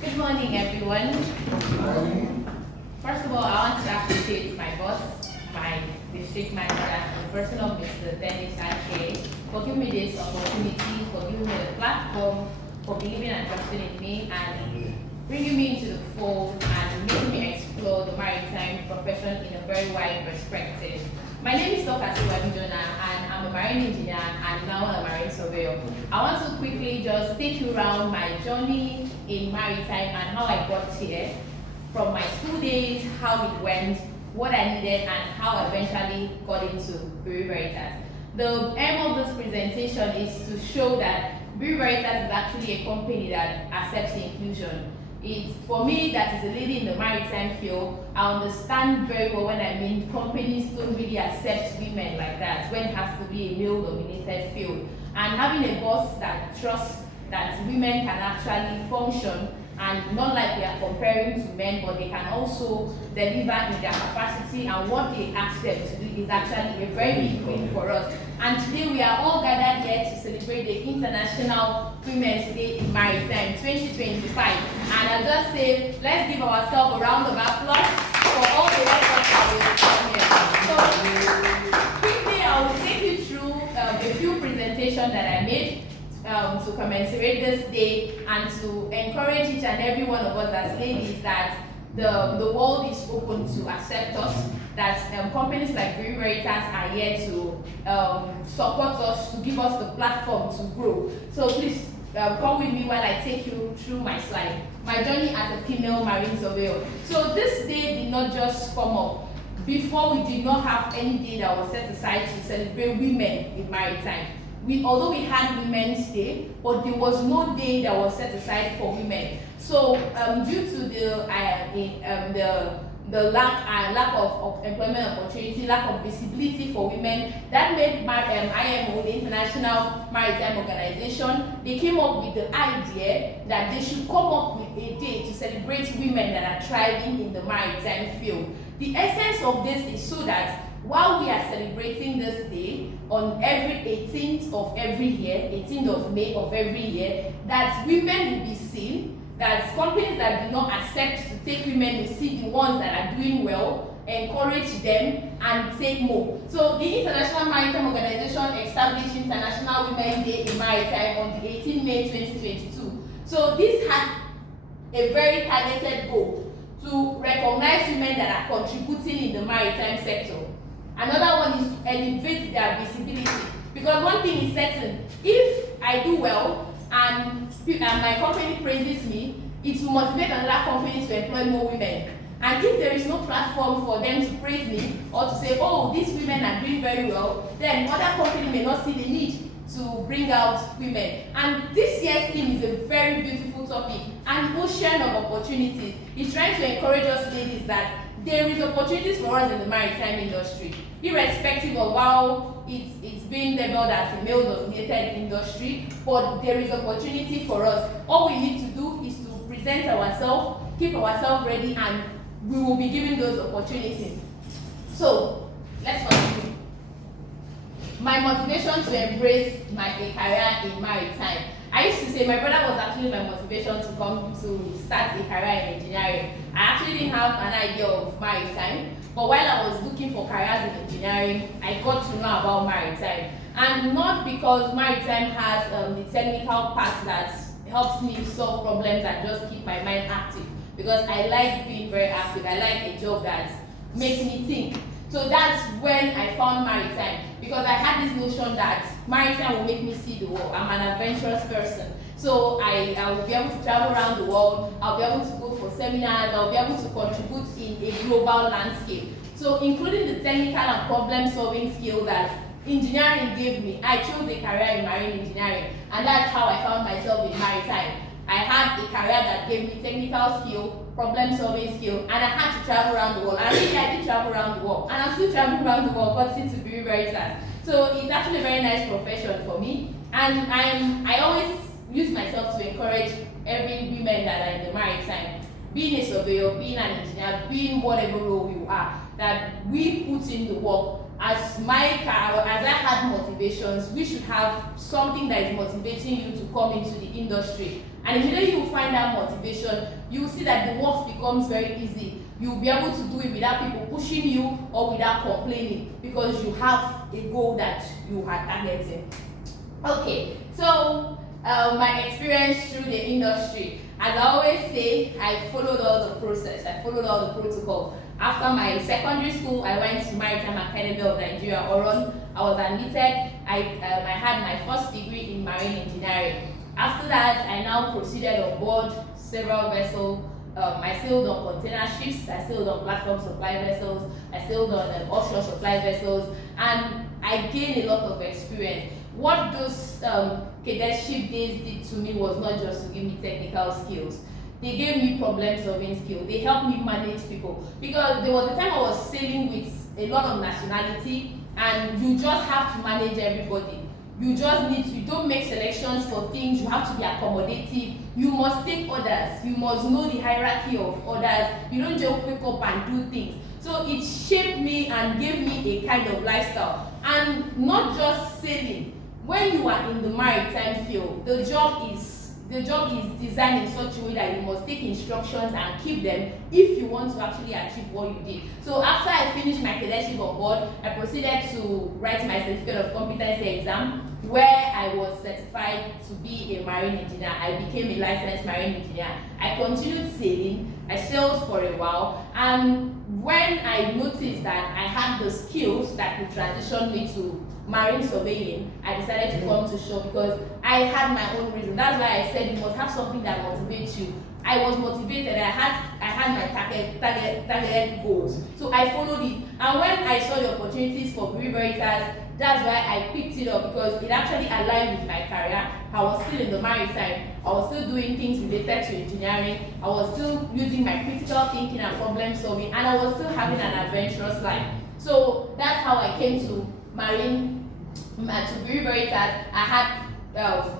Good morning, everyone. First of all, I want to appreciate my boss, my district manager, the person of Mr. Dennis Ake, for giving me this opportunity, for giving me the platform, for believing and trusting in me, and bringing me into the fold and making me explore the maritime profession in a very wide perspective. My name is Dr. Jonah, and I'm a marine engineer and now a marine surveyor. I want to quickly just take you around my journey in maritime and how I got here, from my school days, how it went, what I needed, and how I eventually got into Bureau Veritas. The aim of this presentation is to show that Bureau Veritas is actually a company that accepts inclusion. For me, that is a lady in the maritime field, I understand very well when I mean companies don't really accept women like that, when it has to be a male-dominated field. And having a boss that trusts that women can actually function, and not like we are comparing to men, but they can also deliver in their capacity, and what they ask them to do is actually a very big win for us. And today we are all gathered here to celebrate the International Women's Day in Maritime 2025. And I'll just say, let's give ourselves a round of applause for all the efforts that we've done here. So quickly, I will take you through a few presentations that I made to commemorate this day and to encourage each and every one of us as ladies that the world is open to accept us, that companies like Bureau Veritas are here to support us, to give us the platform to grow. So please come with me while I take you through my slide. My journey as a female marine surveyor. So this day did not just come up. Before, we did not have any day that was set aside to celebrate women in maritime. Although we had Women's Day, but there was no day that was set aside for women. So due to the lack of employment opportunity, lack of visibility for women, that made IMO, the International Maritime Organization, they came up with the idea that they should come up with a day to celebrate women that are thriving in the maritime field. The essence of this is so that while we are celebrating this day on every 18th of every year, 18th of May of every year, that women will be seen, that companies that do not accept to take women will see the ones that are doing well, encourage them, and take more. So the International Maritime Organization established International Women's Day in Maritime on the 18th May 2022. So this had a very targeted goal to recognize women that are contributing in the maritime sector. Another one is to elevate their visibility, because one thing is certain: if I do well and my company praises me, it will motivate another company to employ more women. And if there is no platform for them to praise me or to say, oh, these women are doing very well, then other companies may not see the need to bring out women. And this year's theme is a very beautiful topic, an ocean of opportunities. It's trying to encourage us ladies that there is opportunities for us in the maritime industry, irrespective of how it's being labeled as a male-dominated industry, but there is opportunity for us. All we need to do is to present ourselves, keep ourselves ready, and we will be given those opportunities. So, let's continue. My motivation to embrace a career in maritime. I used to say my brother was actually my motivation to come to start a career in engineering. I actually didn't have an idea of maritime, but while I was looking for careers in engineering, I got to know about maritime. And not because maritime has the technical part that helps me solve problems and just keep my mind active, because I like being very active. I like a job that makes me think. So that's when I found maritime, because I had this notion that maritime will make me see the world. I'm an adventurous person. So I will be able to travel around the world, I'll be able to go for seminars, I'll be able to contribute in a global landscape. So including the technical and problem solving skill that engineering gave me, I chose a career in marine engineering, and that's how I found myself in maritime. I had a career that gave me technical skill, problem solving skill, and I had to travel around the world. And really, I did travel around the world, and I'm still traveling around the world, but since to be very fast. So it's actually a very nice profession for me, and I always use myself to encourage every women that are in the maritime, being a surveyor, being an engineer, being whatever role you are, that we put in the work. as I had motivations, we should have something that is motivating you to come into the industry. And immediately you find that motivation, you will see that the work becomes very easy. You will be able to do it without people pushing you or without complaining, because you have a goal that you are targeting. Okay, so my experience through the industry, as I always say, I followed all the process, I followed all the protocol. After my secondary school, I went to Maritime Academy of Nigeria, Oron. I was admitted. I had my first degree in marine engineering. After that, I now proceeded on board several vessels. I sailed on container ships, I sailed on platform supply vessels, I sailed on offshore supply vessels, and I gained a lot of experience. What those cadetship days did to me was not just to give me technical skills. They gave me problem-solving skills. They helped me manage people, because there was a time I was sailing with a lot of nationality, and you just have to manage everybody. You don't make selections for things. You have to be accommodative. You must take orders. You must know the hierarchy of orders. You don't just wake up and do things. So it shaped me and gave me a kind of lifestyle. And not just sailing. When you are in the maritime field, the job is designed in such a way that you must take instructions and keep them if you want to actually achieve what you did. So after I finished my cadetship on board, I proceeded to write my certificate of competency exam, where I was certified to be a marine engineer. I became a licensed marine engineer. I continued sailing. I sailed for a while, and when I noticed that I had the skills that could transition me to marine surveying, I decided to come to shore, because I had my own reason. That's why I said you must have something that motivates you. I was motivated. I had my target goals, so I followed it. And when I saw the opportunities for Bureau Veritas, that's why I picked it up, because it actually aligned with my career. I was still in the maritime. I was still doing things related to engineering. I was still using my critical thinking and problem solving, and I was still having an adventurous life. So that's how I came to Bureau Veritas. I had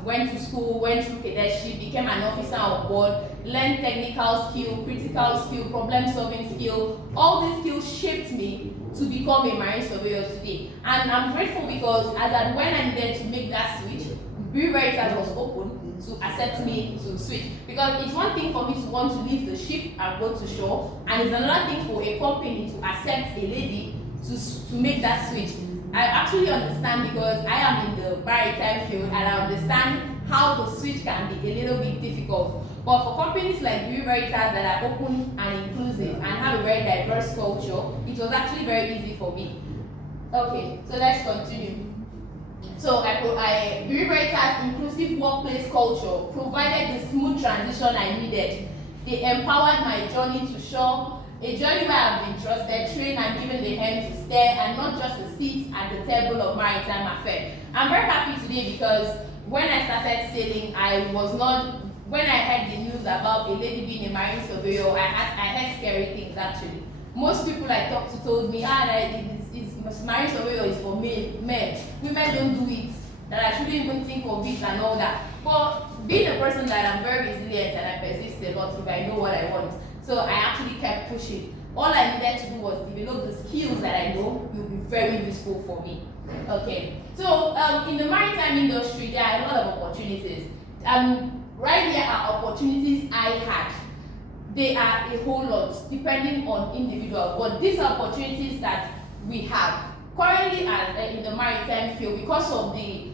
went to school, went through cadetship, became an officer on board, learned technical skill, critical skill, problem solving skill. All these skills shaped me to become a marine surveyor today. And I'm grateful, because when I needed to make that switch, Bureau Veritas was open to accept me to switch. Because it's one thing for me to want to leave the ship and go to shore, and it's another thing for a company to accept a lady to make that switch. I actually understand, because I am in the maritime field, and I understand how the switch can be a little bit difficult. But for companies like Bureau Veritas that are open and inclusive and have a very diverse culture, it was actually very easy for me. Okay, so let's continue. So Bureau Veritas inclusive workplace culture provided the smooth transition I needed. They empowered my journey to shore, a journey where I've been trusted, trained, and given the hand to steer, and not just a seat at the table of maritime affairs. I'm very happy today, because when I started sailing, when I heard the news about a lady being a marine surveyor, I heard scary things actually. Most people I talked to told me, marine surveyor is for men. Women don't do it. That I shouldn't even think of it and all that. But being a person that I'm very resilient and I persist a lot if I know what I want. So I actually kept pushing. All I needed to do was develop the skills that I know will be very useful for me. Okay, so in the maritime industry, there are a lot of opportunities. Right here are opportunities I had. They are a whole lot, depending on individual. But these are opportunities that we have. Currently, in the maritime field, because of the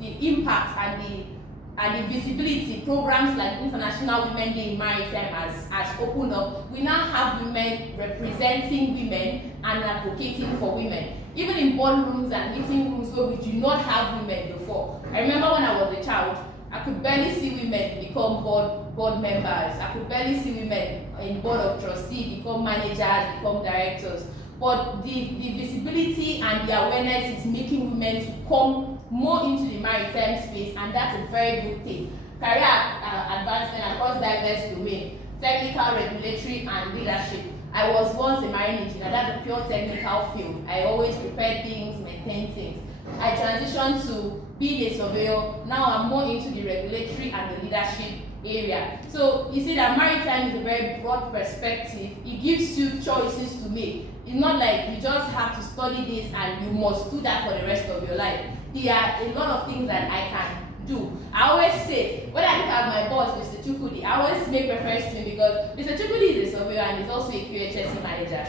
impact and the visibility, programs like International Women Day in Maritime has opened up. We now have women representing women and advocating for women. Even in boardrooms and meeting rooms where we do not have women before. I remember when I was a child, I could barely see women become board members. I could barely see women in board of trustees become managers, become directors. But the visibility and the awareness is making women to come more into the maritime space, and that's a very good thing. Career advancement across diverse domains, technical, regulatory, and leadership. I was once a marine engineer. That's a pure technical field. I always prepare things, maintain things. I transitioned to being a surveyor. Now I'm more into the regulatory and the leadership area. So you see that maritime is a very broad perspective. It gives you choices to make. It's not like you just have to study this and you must do that for the rest of your life. There are a lot of things that I can do. I always say, when I look at my boss, Mr. Chukudi, I always make reference to him because Mr. Chukudi is a surveyor and he's also a QHSE manager.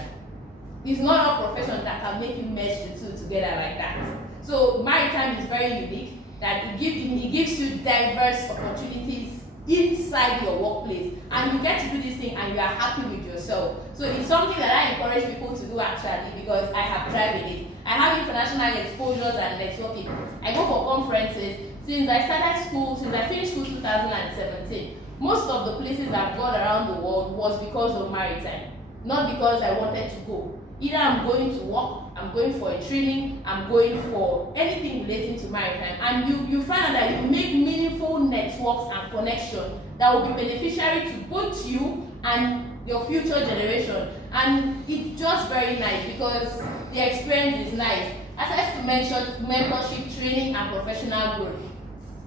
It's not all professions that can make you mesh the two together like that. So maritime is very unique, that it gives you diverse opportunities inside your workplace, and you get to do this thing and you are happy with yourself. So it's something that I encourage people to do actually, because I have tried it. I have international exposures and networking. I go for conferences. Since I started school, since I finished school 2017, most of the places I've gone around the world was because of maritime, not because I wanted to go. Either I'm going to work, I'm going for a training, I'm going for anything relating to maritime, and you find out that you make meaningful networks and connections that will be beneficiary to both you and your future generation. And it's just very nice because the experience is nice. Aside to mention mentorship, training, and professional growth.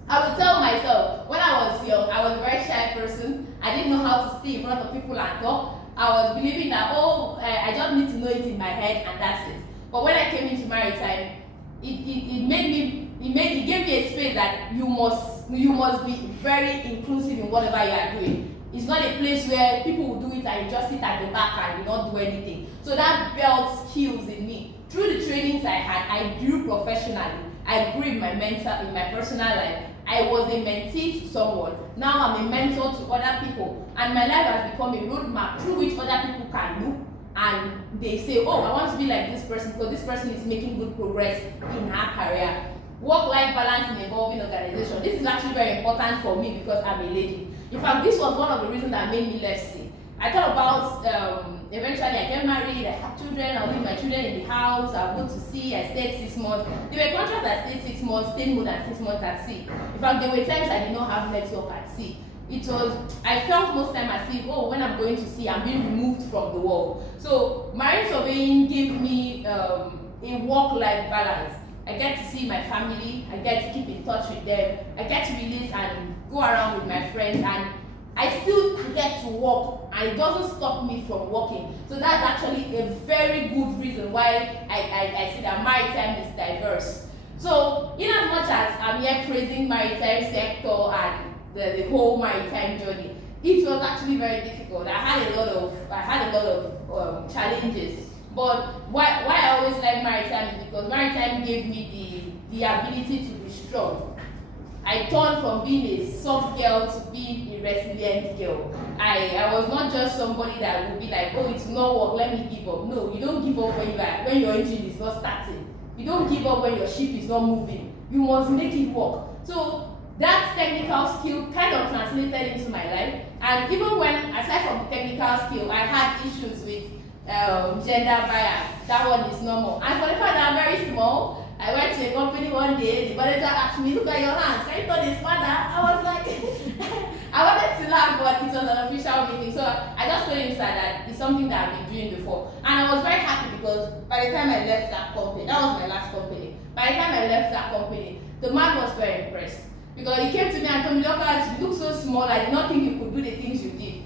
I would tell myself, when I was young, I was a very shy person. I didn't know how to stay in front of people and talk. I was believing that, I just need to know it in my head and that's it. But when I came into maritime, it gave me a space that you must be very inclusive in whatever you are doing. It's not a place where people will do it and you just sit at the back and you don't do anything. So that built skills in me. Through the trainings I had, I grew professionally. I grew in my personal life. I was a mentee to someone. Now I'm a mentor to other people. And my life has become a roadmap through which other people can look and they say, oh, I want to be like this person because this person is making good progress in her career. Work-life balance in evolving organization. This is actually very important for me because I'm a lady. In fact, this was one of the reasons that made me left sea. I thought about eventually I get married, I have children, I'll leave my children in the house, I'll go to sea, I stayed 6 months. There were contracts that stayed 6 months, stayed more than 6 months at sea. In fact, there were times I did not have network at sea. I felt most time as if, when I'm going to sea, I'm being removed from the world. So marine surveying gave me a work-life balance. I get to see my family, I get to keep in touch with them, I get to release and go around with my friends, and I still get to work and it doesn't stop me from working. So that's actually a very good reason why I say that maritime is diverse. So in as much as I'm here praising maritime sector and the whole maritime journey, it was actually very difficult. I had a lot of challenges. But why I always like maritime is because maritime gave me the ability to be strong. I turned from being a soft girl to being a resilient girl. I was not just somebody that would be like, it's not work, let me give up. No, you don't give up when your engine is not starting. You don't give up when your ship is not moving. You must make it work. So that technical skill kind of translated into my life. And even when, aside from the technical skill, I had issues with gender bias. That one is normal. And for the fact that I'm very small, I went to a company one day, the manager asked me, look at your hands, can you turn this father? I was like, I wanted to laugh, but it was an official meeting. So I just told him that it's something that I've been doing before. And I was very happy because by the time I left that company, that was my last company. By the time I left that company, the man was very impressed. Because he came to me and told me, Doctor, you look so small, I did not think you could do the things you did.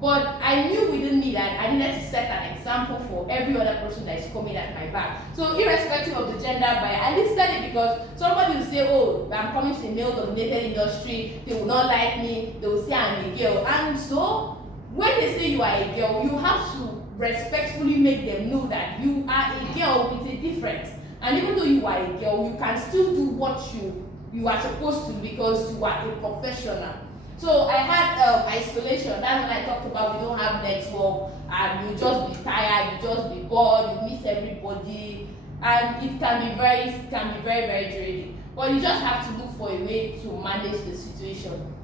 But I knew within me that I needed to set an example for every other person that is coming at my back. So irrespective of the gender bias, I listed it because somebody will say, I'm coming to a male-dominated industry, they will not like me, they will say I'm a girl. And so, when they say you are a girl, you have to respectfully make them know that you are a girl with a difference. And even though you are a girl, you can still do what you are supposed to because you are a professional. So I had isolation. That's when I talked about we don't have network and you just be tired, you just be bored, you miss everybody, and it can be very, very draining. But you just have to look for a way to manage the situation.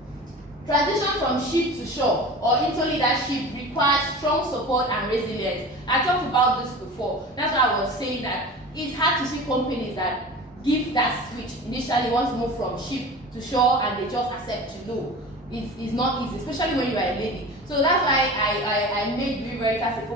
Transition from ship to shore or into leadership requires strong support and resilience. I talked about this before. That's why I was saying that it's hard to see companies that give that switch. Initially want to move from ship to shore and they just accept to know. It's not easy, especially when you are a lady. So that's why I made Green Veritas a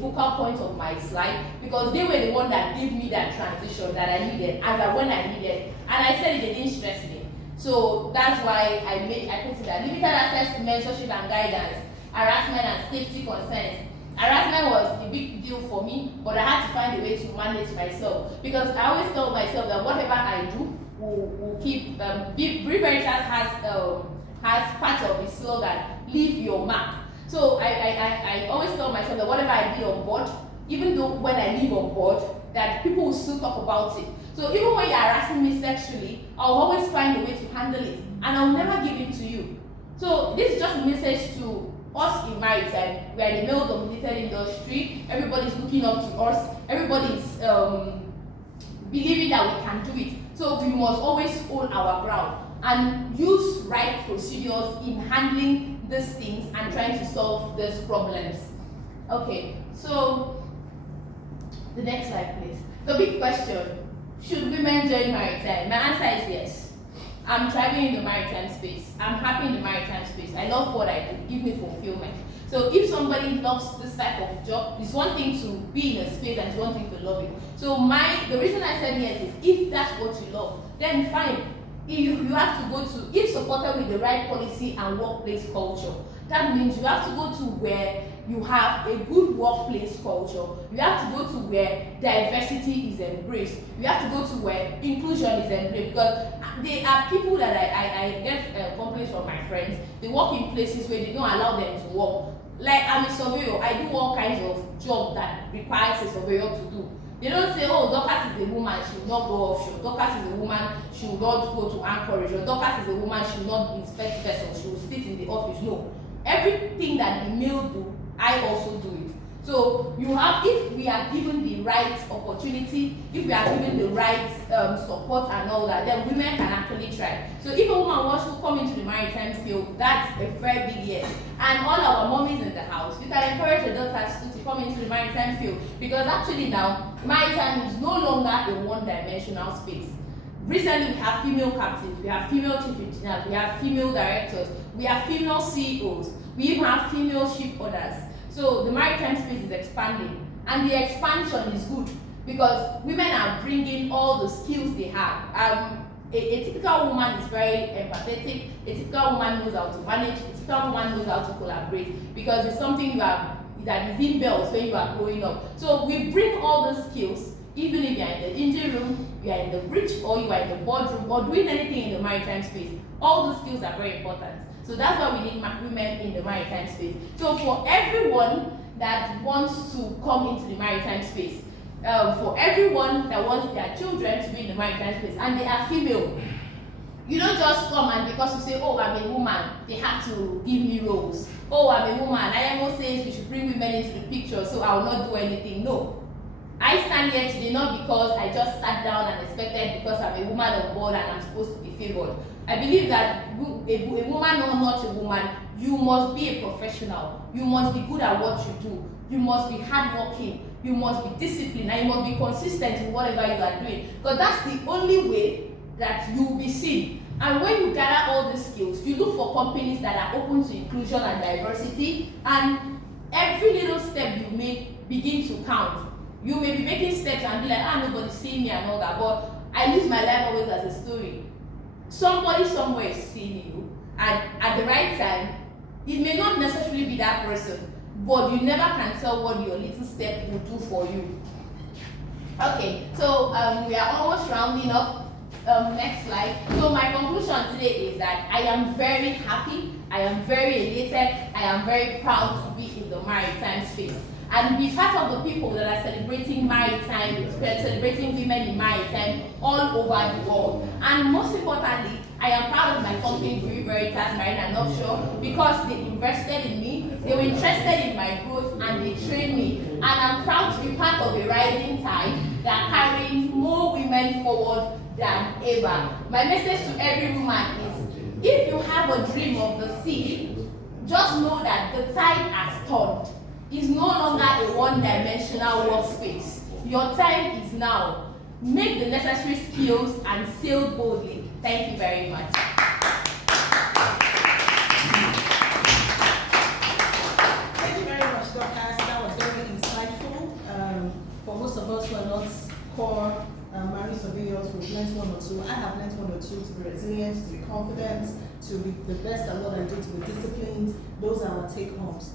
focal point of my slide, because they were the one that gave me that transition that I needed, when I needed. And I said it, they didn't stress me. So that's why I put it that limited access to mentorship and guidance, harassment and safety concerns. Harassment was a big deal for me, but I had to find a way to manage myself, because I always tell myself that whatever I do will keep. Veritas has part of the slogan, "Leave your mark." So I always tell myself that whatever I do on board, even though when I leave on board, that people will still talk about it. So even when you're harassing me sexually, I'll always find a way to handle it, and I'll never give it to you. So this is just a message to us in maritime. We are in the male-dominated industry. Everybody's looking up to us. Everybody's believing that we can do it. So we must always hold our ground and use right procedures in handling these things and trying to solve these problems. Okay, so the next slide, please. The big question: should women join maritime? My answer is yes. I'm thriving in the maritime space. I'm happy in the maritime space. I love what I do. Give me fulfillment. So if somebody loves this type of job, it's one thing to be in a space and it's one thing to love it. So the reason I said yes is, if that's what you love, then fine. You have to go to, if supported with the right policy and workplace culture, that means you have to go to where you have a good workplace culture. You have to go to where diversity is embraced. You have to go to where inclusion is embraced, because there are people that I get complaints from my friends. They work in places where they don't allow them to work. Like, I'm a surveyor. I do all kinds of jobs that requires a surveyor to do. They don't say, oh, Dorcas is a woman, she will not go offshore. Dorcas is a woman, she will not go to anchorage. Or Dorcas is a woman, she will not inspect vessels, she will sit in the office. No. Everything that the male do, I also do it. So you have, if we are given the right opportunity, if we are given the right support and all that, then women can actually try. So if a woman wants to come into the maritime field, that's a very big yes. And all our mommies in the house, you can encourage your daughters to come into the maritime field, because actually now, maritime is no longer a one-dimensional space. Recently, we have female captains, we have female chief engineers, we have female directors, we have female CEOs, we even have female ship owners. So the maritime space is expanding, and the expansion is good because women are bringing all the skills they have. A typical woman is very empathetic. A typical woman knows how to manage. A typical woman knows how to collaborate, because it's something that is inbuilt when you are growing up. So we bring all those skills, even if you are in the engine room, you are in the bridge, or you are in the boardroom, or doing anything in the maritime space. All those skills are very important. So that's why we need women in the maritime space. So for everyone that wants to come into the maritime space, for everyone that wants their children to be in the maritime space, and they are female, you don't just come and because you say, oh, I'm a woman, they have to give me roles. Oh, I'm a woman, IMO says we should bring women into the picture, so I will not do anything. No. I stand here today not because I just sat down and expected because I'm a woman on board and I'm supposed to be favored. I believe that a woman or not a woman, you must be a professional. You must be good at what you do. You must be hardworking. You must be disciplined, and you must be consistent in whatever you are doing. Because that's the only way that you will be seen. And when you gather all these skills, you look for companies that are open to inclusion and diversity, and every little step you make begins to count. You may be making steps and be like, nobody's seeing me and all that, but I use my life always as a story. Somebody somewhere is seeing you, and at the right time, it may not necessarily be that person, but you never can tell what your little step will do for you. Okay, so we are almost rounding up. Next slide. So my conclusion today is that I am very happy, I am very elated, I am very proud to be in the maritime space and be part of the people that are celebrating maritime, celebrating women in maritime all over the world. And most importantly, I am proud of my company, Veritas Marine and Offshore, because they invested in me, they were interested in my growth, and they trained me. And I'm proud to be part of a rising tide that carries more women forward than ever. My message to every woman is, if you have a dream of the sea, just know that the tide has turned. It's no longer a one-dimensional workspace. Your time is now. Make the necessary skills and sail boldly. Thank you very much. Thank you very much, Dorcas. That was very insightful. For most of us who are not core marine surveyors, we've learned one or two. I have learned one or two: to be resilient, to be confident, to be the best at what I do, to be disciplined. Those are our take homes.